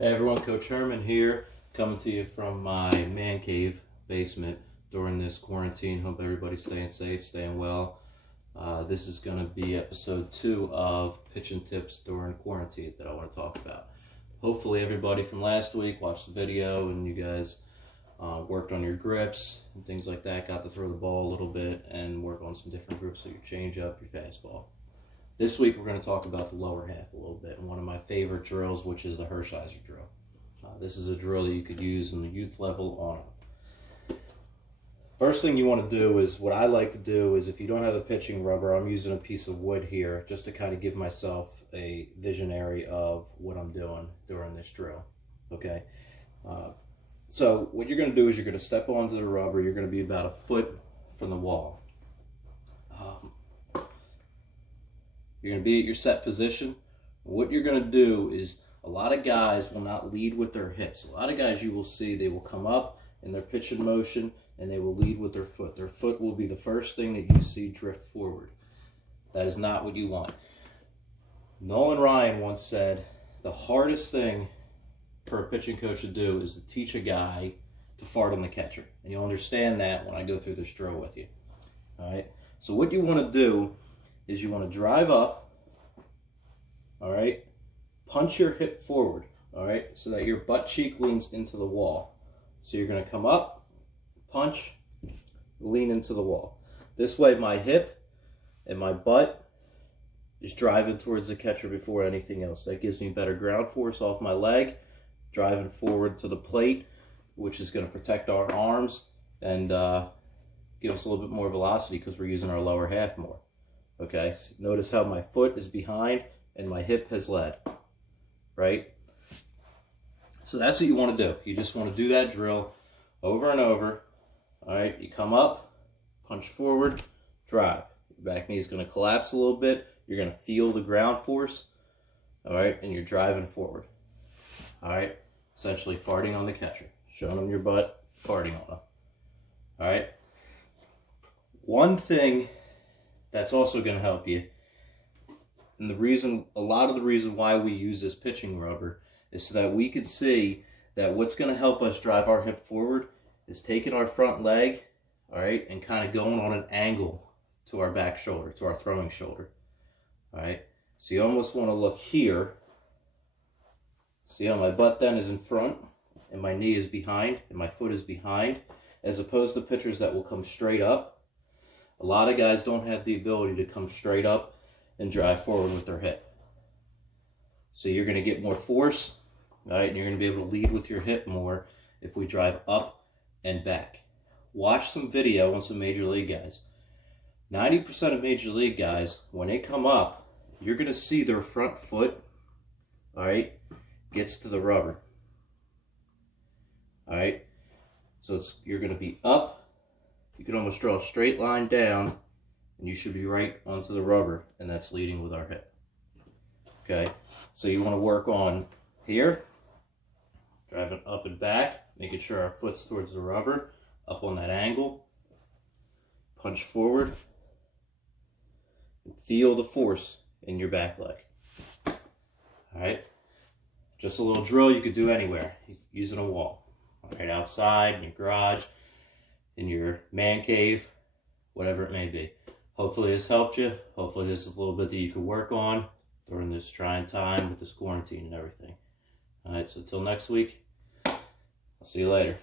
Hey everyone, Coach Herman here, coming to you from my man cave basement during this quarantine. Hope everybody's staying safe, staying well. This is going to be episode 2 of pitching tips during quarantine that I want to talk about. Hopefully everybody from last week watched the video and you guys worked on your grips and things like that, got to throw the ball a little bit and work on some different grips, so your changeup, your fastball. This week we're going to talk about the lower half a little bit and one of my favorite drills, which is the Hershiser drill. This is a drill that you could use in the youth level on. First thing you want to do is, what I like to do is, if you don't have a pitching rubber, I'm using a piece of wood here just to kind of give myself a visionary of what I'm doing during this drill. Okay, so what you're going to do is you're going to step onto the rubber. You're going to be about a foot from the wall. You're going to be at your set position. What you're going to do is, a lot of guys will not lead with their hips. A lot of guys you will see, they will come up in their pitch in motion and they will lead with their foot. Their foot will be the first thing that you see drift forward. That is not what you want. Nolan Ryan once said, the hardest thing for a pitching coach to do is to teach a guy to fart on the catcher. And you'll understand that when I go through this drill with you. All right? So what you want to do is you want to drive up, all right? Punch your hip forward, all right? So that your butt cheek leans into the wall. So you're going to come up, punch, lean into the wall. This way my hip and my butt is driving towards the catcher before anything else. That gives me better ground force off my leg, driving forward to the plate, which is going to protect our arms and give us a little bit more velocity because we're using our lower half more. Okay, so notice how my foot is behind and my hip has led, right? So that's what you want to do. You just want to do that drill over and over. All right, you come up, punch forward, drive. Your back knee is going to collapse a little bit. You're going to feel the ground force, all right, and you're driving forward. All right, essentially farting on the catcher, showing them your butt, farting on them. All right, one thing that's also going to help you, and a lot of the reason why we use this pitching rubber is so that we can see that what's going to help us drive our hip forward is taking our front leg, all right, and kind of going on an angle to our back shoulder, to our throwing shoulder, all right? So you almost want to look here. See how my butt then is in front and my knee is behind and my foot is behind, as opposed to pitchers that will come straight up. A lot of guys don't have the ability to come straight up and drive forward with their hip. So you're going to get more force, right? And you're going to be able to lead with your hip more if we drive up and back. Watch some video on some major league guys. 90% of major league guys, when they come up, you're going to see their front foot, all right, gets to the rubber. All right? So you're going to be up. You can almost draw a straight line down, and you should be right onto the rubber, and that's leading with our hip. Okay, so you want to work on here, driving up and back, making sure our foot's towards the rubber, up on that angle, punch forward, and feel the force in your back leg. All right, just a little drill you could do anywhere, using a wall, right outside, in your garage, in your man cave, whatever it may be. Hopefully this helped you. Hopefully this is a little bit that you can work on during this trying time with this quarantine and everything. All right, so until next week, I'll see you later.